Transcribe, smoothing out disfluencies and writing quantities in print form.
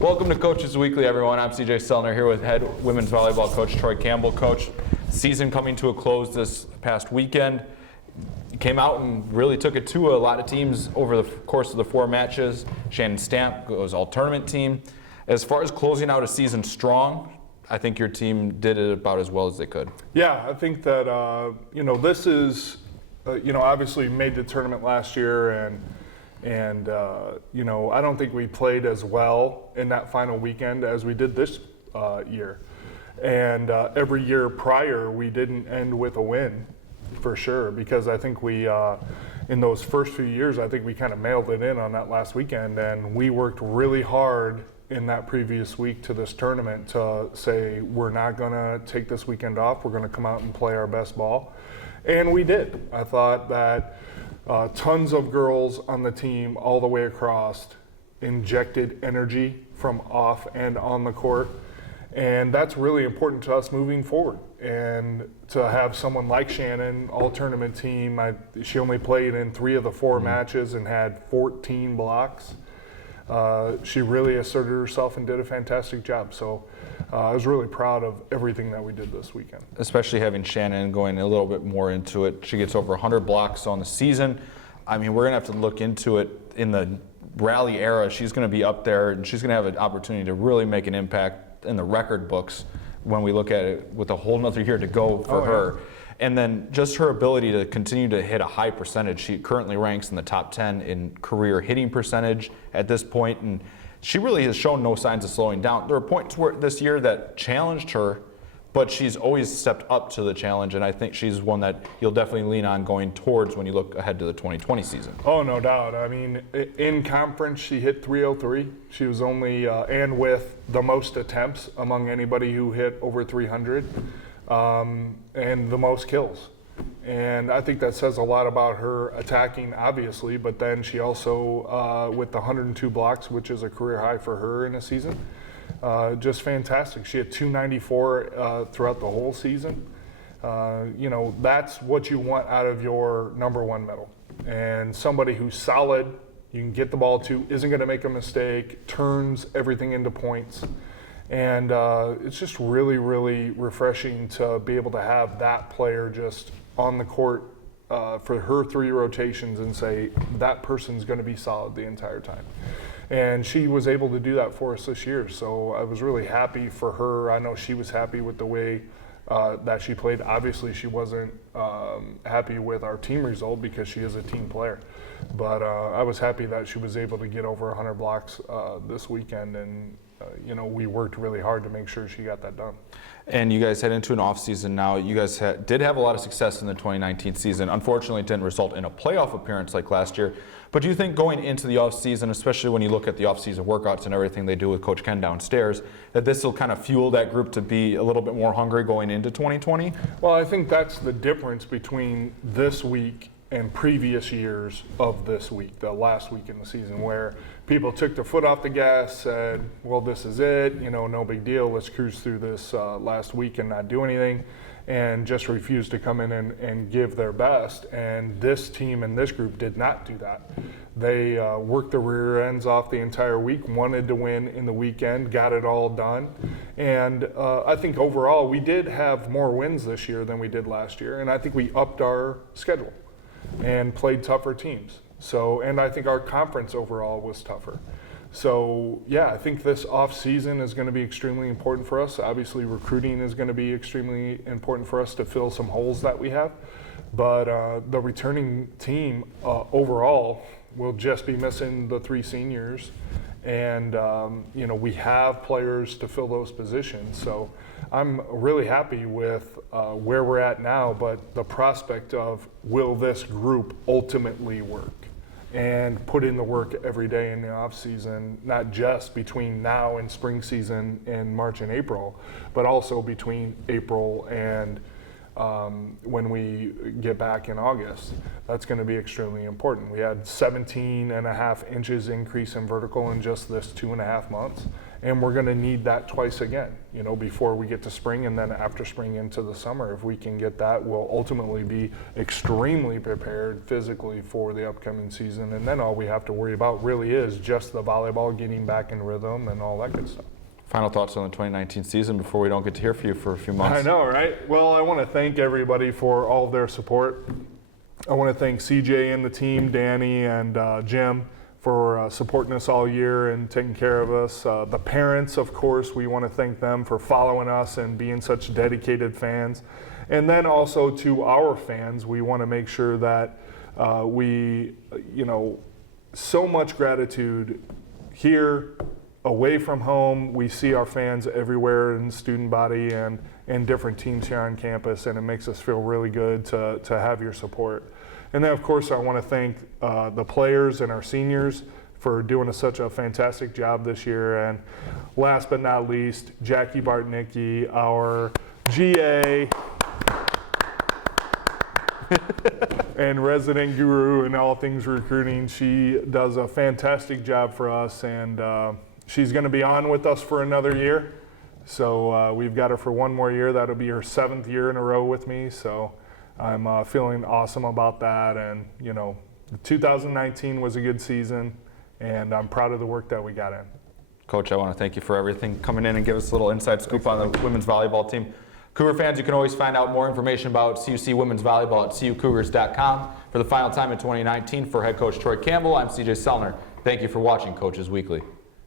Welcome to Coaches Weekly, everyone. I'm CJ Sellner here with head women's volleyball coach Troy Campbell. Coach, season coming to a close this past weekend. You came out and really took it to a lot of teams over the course of the 4 matches. Shannon Stamp was all-tournament team. As far as closing out a season strong, I think your team did it about as well as they could. Yeah, I think that, this is, obviously made the tournament last year and I don't think we played as well in that final weekend as we did this year. And every year prior, we didn't end with a win for sure, because I think we, in those first few years, I think we kind of mailed it in on that last weekend, and we worked really hard in that previous week to this tournament to say, we're not going to take this weekend off, we're going to come out and play our best ball. And we did. I thought that tons of girls on the team all the way across injected energy from off and on the court. And that's really important to us moving forward. And to have someone like Shannon, all-tournament team, she only played in 3 of the 4 matches and had 14 blocks. She really asserted herself and did a fantastic job. So I was really proud of everything that we did this weekend. Especially having Shannon going a little bit more into it. She gets over 100 blocks on the season. I mean, we're going to have to look into it in the rally era. She's going to be up there, and she's going to have an opportunity to really make an impact in the record books when we look at it with a whole nother year to go for her. And then just her ability to continue to hit a high percentage. She currently ranks in the top 10 in career hitting percentage at this point, and she really has shown no signs of slowing down. There were points this year that challenged her, but she's always stepped up to the challenge, and I think she's one that you'll definitely lean on going towards when you look ahead to the 2020 season. Oh, no doubt. I mean, in conference, she hit 303. She was only, and with the most attempts among anybody who hit over 300. And the most kills. And I think that says a lot about her attacking, obviously, but then she also, with the 102 blocks, which is a career high for her in a season, just fantastic. She had 294 throughout the whole season. That's what you want out of your #1 medal. And somebody who's solid, you can get the ball to, isn't going to make a mistake, turns everything into points. And it's just really, really refreshing to be able to have that player just on the court for her 3 rotations and say, that person's going to be solid the entire time. And she was able to do that for us this year. So I was really happy for her. I know she was happy with the way that she played. Obviously, she wasn't happy with our team result because she is a team player. But I was happy that she was able to get over 100 blocks this weekend, and we worked really hard to make sure she got that done. And you guys head into an off season now. You guys did have a lot of success in the 2019 season. Unfortunately, it didn't result in a playoff appearance like last year. But do you think going into the off season, especially when you look at the off season workouts and everything they do with Coach Ken downstairs, that this will kind of fuel that group to be a little bit more hungry going into 2020? Well, I think that's the difference between this week and previous years of this week, the last week in the season, where people took their foot off the gas, said, well, this is it, no big deal, let's cruise through this last week and not do anything, and just refused to come in and give their best. And this team and this group did not do that. They worked their rear ends off the entire week, wanted to win in the weekend, got it all done. And I think overall we did have more wins this year than we did last year, and I think we upped our schedule and played tougher teams. And I think our conference overall was tougher. So yeah, I think this off season is going to be extremely important for us. Obviously, recruiting is going to be extremely important for us to fill some holes that we have. But the returning team overall will just be missing the 3 seniors. And we have players to fill those positions. So I'm really happy with where we're at now, but the prospect of, will this group ultimately work? And put in the work every day in the off season, not just between now and spring season in March and April, but also between April and when we get back in August. That's going to be extremely important. We had 17.5 inches increase in vertical in just this 2.5 months, and we're going to need that twice again, before we get to spring, and then after spring into the summer. If we can get that, we'll ultimately be extremely prepared physically for the upcoming season, and then all we have to worry about really is just the volleyball getting back in rhythm and all that good stuff. Final thoughts on the 2019 season before we don't get to hear from you for a few months. I know, right? Well, I want to thank everybody for all of their support. I want to thank CJ and the team, Danny and Jim, for supporting us all year and taking care of us. The parents, of course, we want to thank them for following us and being such dedicated fans. And then also to our fans, we want to make sure that so much gratitude here, away from home. We see our fans everywhere in the student body and in different teams here on campus, and it makes us feel really good to have your support. And then, of course, I want to thank the players and our seniors for doing such a fantastic job this year. And last but not least, Jackie Bartnicki, our GA and resident guru in all things recruiting. She does a fantastic job for us, and she's going to be on with us for another year. So we've got her for one more year. That'll be her 7th year in a row with me. So I'm feeling awesome about that. And, 2019 was a good season, and I'm proud of the work that we got in. Coach, I want to thank you for everything, coming in and give us a little inside scoop on the women's volleyball team. Cougar fans, you can always find out more information about CUC women's volleyball at cucougars.com. For the final time in 2019, for head coach Troy Campbell, I'm CJ Sellner. Thank you for watching Coaches Weekly.